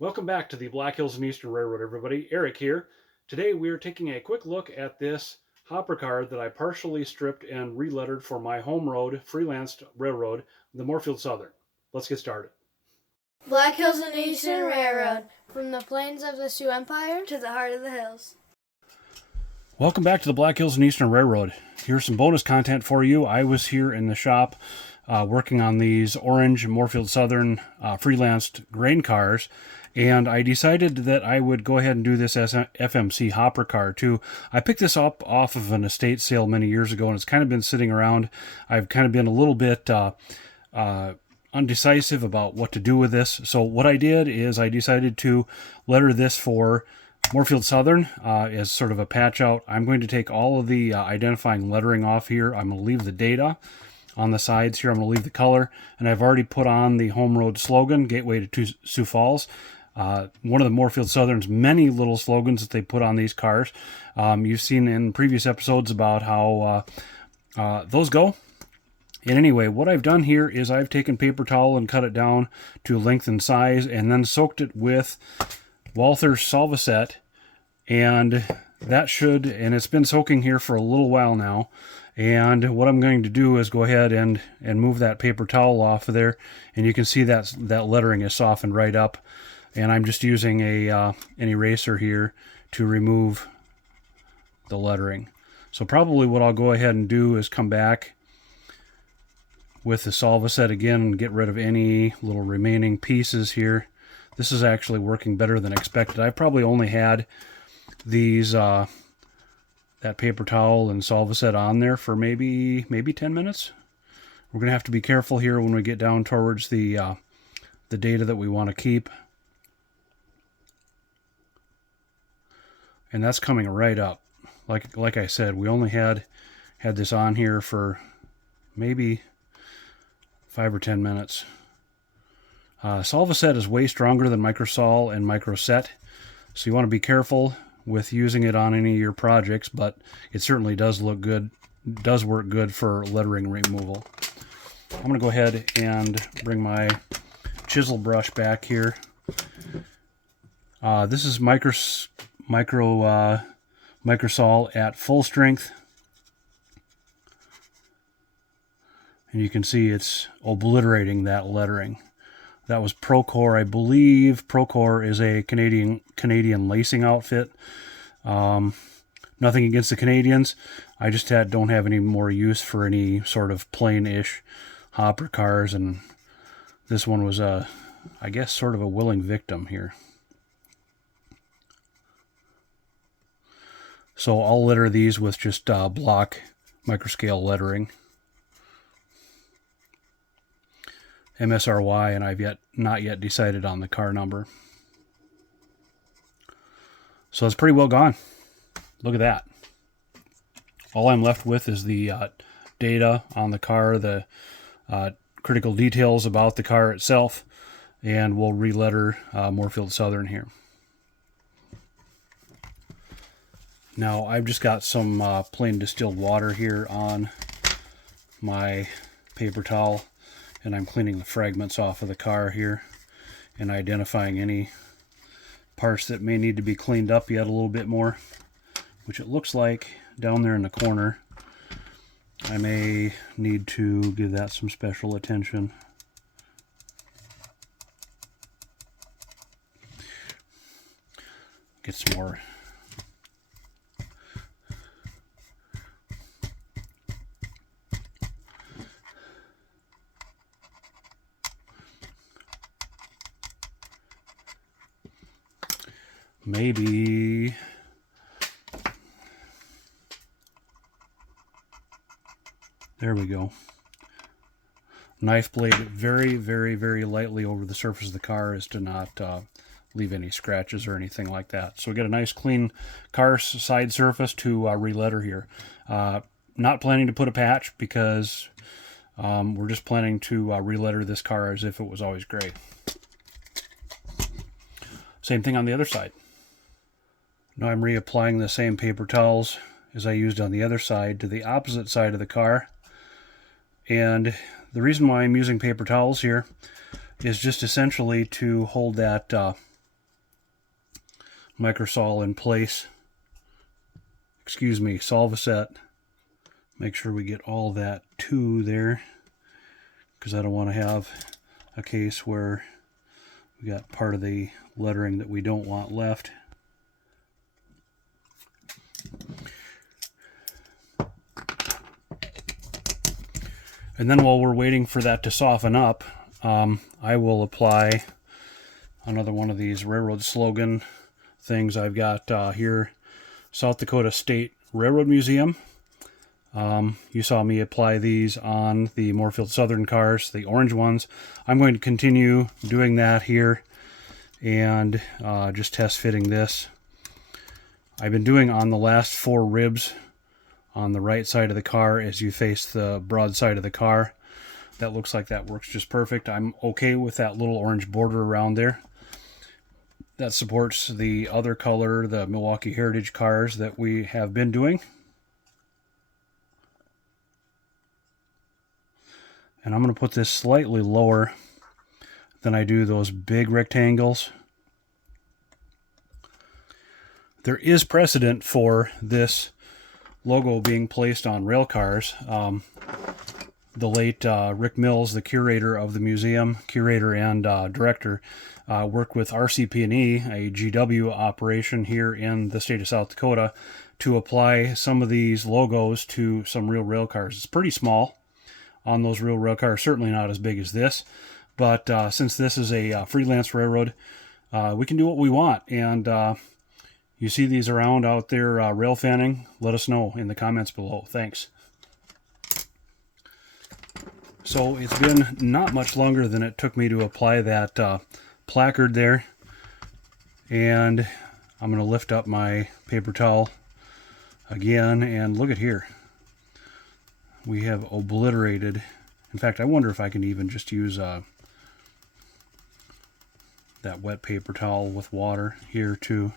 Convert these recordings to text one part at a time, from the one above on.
Welcome back to the Black Hills and Eastern Railroad, everybody. Eric here. Today we are taking a quick look at this hopper car that I partially stripped and relettered for my home road, Freelanced Railroad, the Morefield Southern. Let's get started. Black Hills and Eastern Railroad, from the plains of the Sioux Empire to the heart of the hills. Welcome back to the Black Hills and Eastern Railroad. Here's some bonus content for you. I was here in the shop working on these orange Morefield Southern freelanced grain cars, and I decided that I would go ahead and do this as an FMC hopper car too. I picked this up off of an estate sale many years ago, and it's kind of been sitting around. I've kind of been a little bit undecisive about what to do with this. So what I did is I decided to letter this for Morefield Southern as sort of a patch out. I'm going to take all of the identifying lettering off here. I'm going to leave the data on the sides here. I'm going to leave the color, and I've already put on the home road slogan, Gateway to Sioux Falls. One of the Morefield Southern's many little slogans that they put on these cars. You've seen in previous episodes about how those go. And anyway, what I've done here is I've taken paper towel and cut it down to length and size, and then soaked it with Walters Solvaset, and that should, and it's been soaking here for a little while now. And what I'm going to do is go ahead and move that paper towel off of there, and you can see that lettering is softened right up. And I'm just using an eraser here to remove the lettering. So probably what I'll go ahead and do is come back with the Solvaset again and get rid of any little remaining pieces here. This is actually working better than expected. I probably only had these that paper towel and Solvaset on there for maybe 10 minutes. We're going to have to be careful here when we get down towards the data that we want to keep. And that's coming right up. Like I said, we only had this on here for maybe 5 or 10 minutes. Solvaset is way stronger than Microscale and Microset, so you want to be careful with using it on any of your projects, but it certainly does look good, does work good for lettering removal. I'm going to go ahead and bring my chisel brush back here. This is Microscale at full strength, and you can see it's obliterating that lettering. That was Procor. I believe Procor is a Canadian lacing outfit. Nothing against the Canadians. I just don't have any more use for any sort of plain-ish hopper cars, and this one was I guess sort of a willing victim here. So I'll letter these with just block Microscale lettering. MSRY, and I've not yet decided on the car number. So it's pretty well gone. Look at that. All I'm left with is the data on the car, the critical details about the car itself, and we'll re-letter Morefield Southern here. Now I've just got some plain distilled water here on my paper towel, and I'm cleaning the fragments off of the car here and identifying any parts that may need to be cleaned up yet a little bit more, which it looks like down there in the corner I may need to give that some special attention. Get some more maybe there we go. Knife blade very, very, very lightly over the surface of the car as to not leave any scratches or anything like that. So we get a nice clean car side surface to re-letter here. Not planning to put a patch because we're just planning to re-letter this car as if it was always gray. Same thing on the other side. Now I'm reapplying the same paper towels as I used on the other side to the opposite side of the car. And the reason why I'm using paper towels here is just essentially to hold that Microscale in place. Excuse me, Solvaset. Make sure we get all that to there, because I don't want to have a case where we got part of the lettering that we don't want left. And then while we're waiting for that to soften up, I will apply another one of these railroad slogan things I've got here. South Dakota State Railroad Museum. You saw me apply these on the Morefield Southern cars, the orange ones. I'm going to continue doing that here and just test fitting this. I've been doing on the last 4 ribs on the right side of the car as you face the broad side of the car. That looks like that works just perfect. I'm okay with that little orange border around there. That supports the other color, the Milwaukee Heritage cars that we have been doing. And I'm going to put this slightly lower than I do those big rectangles. There is precedent for this logo being placed on rail cars. The late Rick Mills, the curator of the museum, curator and director, worked with RCP&E, a GW operation here in the state of South Dakota, to apply some of these logos to some real rail cars. It's pretty small on those real rail cars, certainly not as big as this, but since this is a freelance railroad, we can do what we want. And you see these around out there rail fanning, let us know in the comments below. Thanks. So it's been not much longer than it took me to apply that placard there. And I'm going to lift up my paper towel again, and look at here. We have obliterated. In fact, I wonder if I can even just use that wet paper towel with water here to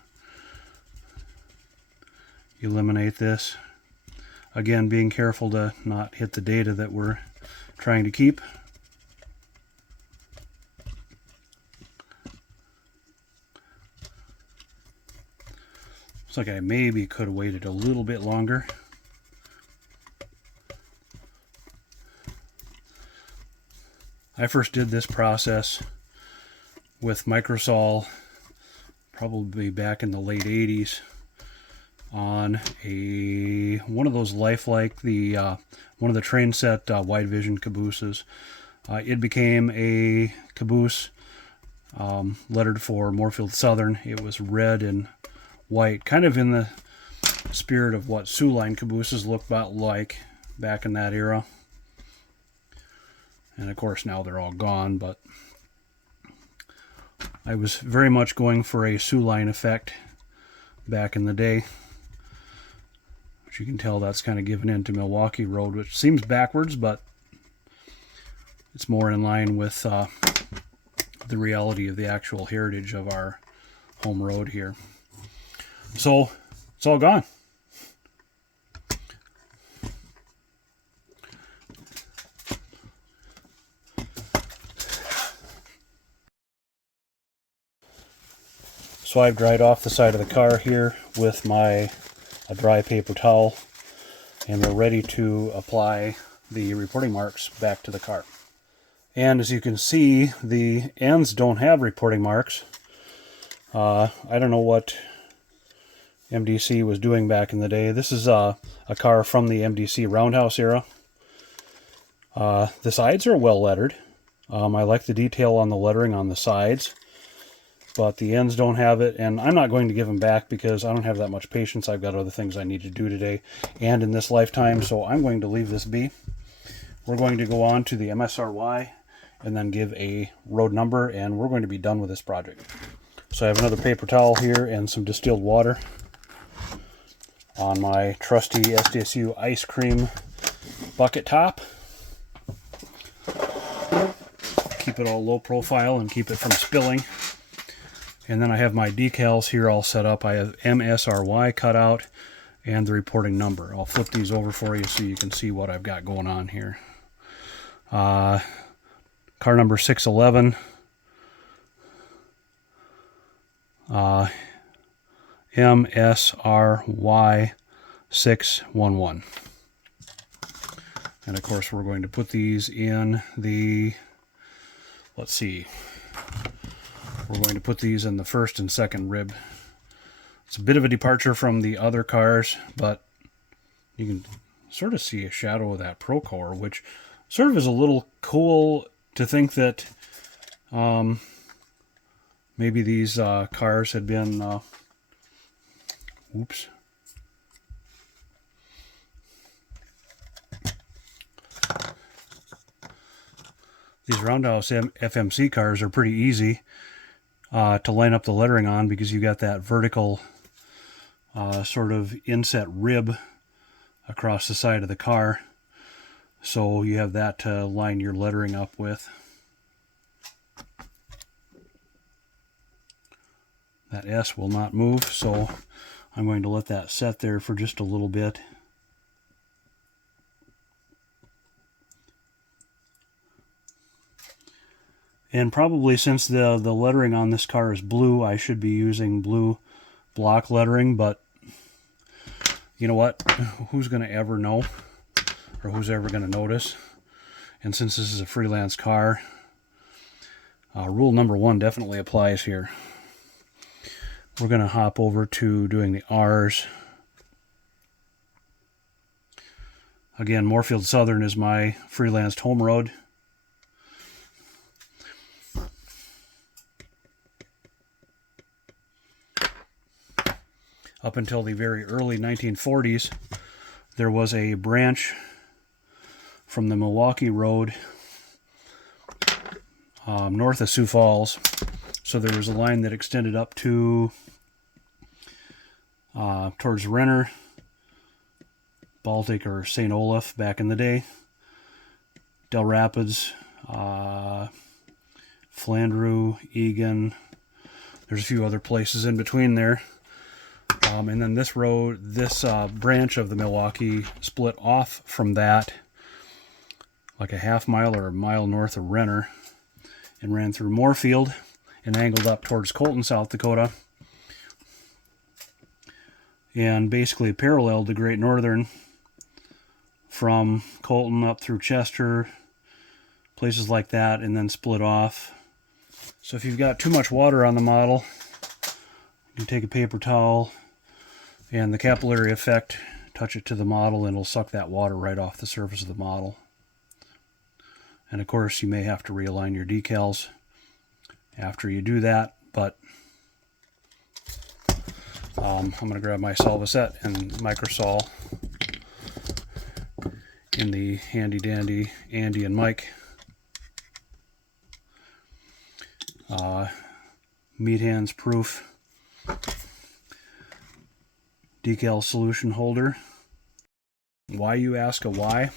eliminate this. Again, being careful to not hit the data that we're trying to keep. Looks like I maybe could have waited a little bit longer. I first did this process with Microscale probably back in the late 80s on one of those lifelike, one of the train set wide vision cabooses. It became a caboose lettered for Morefield Southern. It was red and white, kind of in the spirit of what Sioux line cabooses looked about like back in that era. And of course now they're all gone, but I was very much going for a Sioux line effect back in the day. Which you can tell that's kind of given into Milwaukee Road, which seems backwards, but it's more in line with the reality of the actual heritage of our home road here. So it's all gone. So I've dried off the side of the car here with a dry paper towel, and we're ready to apply the reporting marks back to the car. And as you can see, the ends don't have reporting marks. I don't know what MDC was doing back in the day. This is a car from the MDC Roundhouse era. The sides are well lettered. I like the detail on the lettering on the sides, but the ends don't have it, and I'm not going to give them back because I don't have that much patience. I've got other things I need to do today and in this lifetime, so I'm going to leave this be. We're going to go on to the MSRY and then give a road number, and we're going to be done with this project. So I have another paper towel here and some distilled water on my trusty SDSU ice cream bucket top. Keep it all low profile and keep it from spilling. And then I have my decals here all set up. I have MSRY cut out and the reporting number. I'll flip these over for you so you can see what I've got going on here. Car number 611. MSRY 611. And of course we're going to put these in the, let's see, we're going to put these in the first and second rib. It's a bit of a departure from the other cars, but you can sort of see a shadow of that Procor, which sort of is a little cool to think that maybe these cars had been, oops. These Roundhouse FMC cars are pretty easy to line up the lettering on because you got that vertical sort of inset rib across the side of the car. So you have that to line your lettering up with. That S will not move, so I'm going to let that set there for just a little bit. And probably since the lettering on this car is blue, I should be using blue block lettering, but you know what? Who's going to ever know? Or who's ever going to notice? And since this is a freelance car, rule number 1 definitely applies here. We're going to hop over to doing the R's. Again, Morefield Southern is my freelanced home road. Up until the very early 1940s, there was a branch from the Milwaukee Road north of Sioux Falls. So there was a line that extended up to towards Renner, Baltic, or St. Olaf back in the day, Del Rapids, Flandreau, Egan. There's a few other places in between there. And then this road, this branch of the Milwaukee split off from that like a half mile or a mile north of Renner and ran through Morefield and angled up towards Colton, South Dakota, and basically paralleled the Great Northern from Colton up through Chester, places like that, and then split off. So if you've got too much water on the model, you can take a paper towel and the capillary effect, touch it to the model, and it'll suck that water right off the surface of the model. And of course, you may have to realign your decals after you do that, but I'm going to grab my Solvaset and Microscale in the handy dandy Andy and Mike meat hands proof decal solution holder. Why, you ask? A why?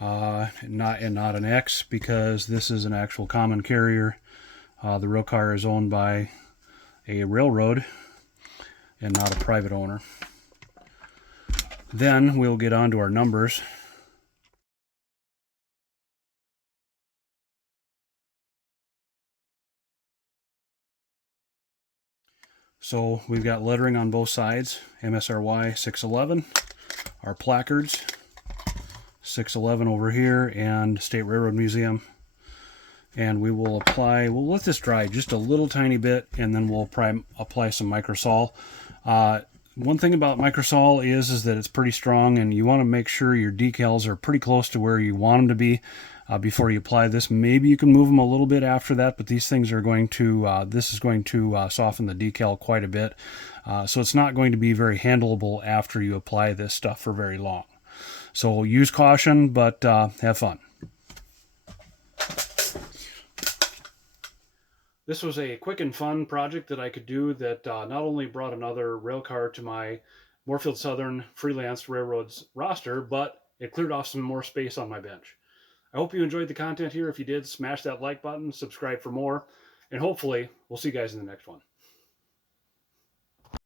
Not an X, because this is an actual common carrier. The Railcar is owned by a railroad and not a private owner. Then we'll get on to our numbers. So we've got lettering on both sides, MSRY 611, our placards, 611 over here, and State Railroad Museum. And we will apply, we'll let this dry just a little tiny bit, and then we'll apply some Microscale. One thing about Microscale is that it's pretty strong, and you want to make sure your decals are pretty close to where you want them to be before you apply this. Maybe you can move them a little bit after that, but these things are going to, this is going to soften the decal quite a bit. So it's not going to be very handleable after you apply this stuff for very long. So use caution, but have fun. This was a quick and fun project that I could do that not only brought another railcar to my Morefield Southern Freelanced Railroads roster, but it cleared off some more space on my bench. I hope you enjoyed the content here. If you did, smash that like button, subscribe for more, and hopefully we'll see you guys in the next one.